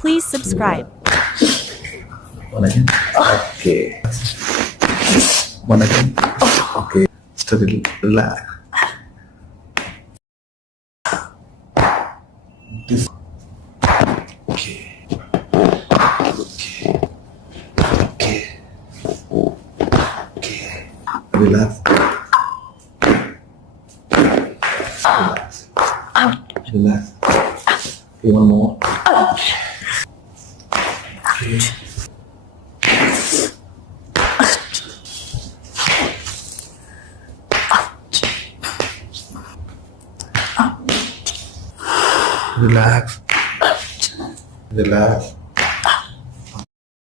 Please subscribe. One again. Okay. One again. Okay. Steady. Relax. This. Okay. Okay. Okay. Okay. Relax. Relax. Relax. Okay, one more. Okay. Relax. Relax.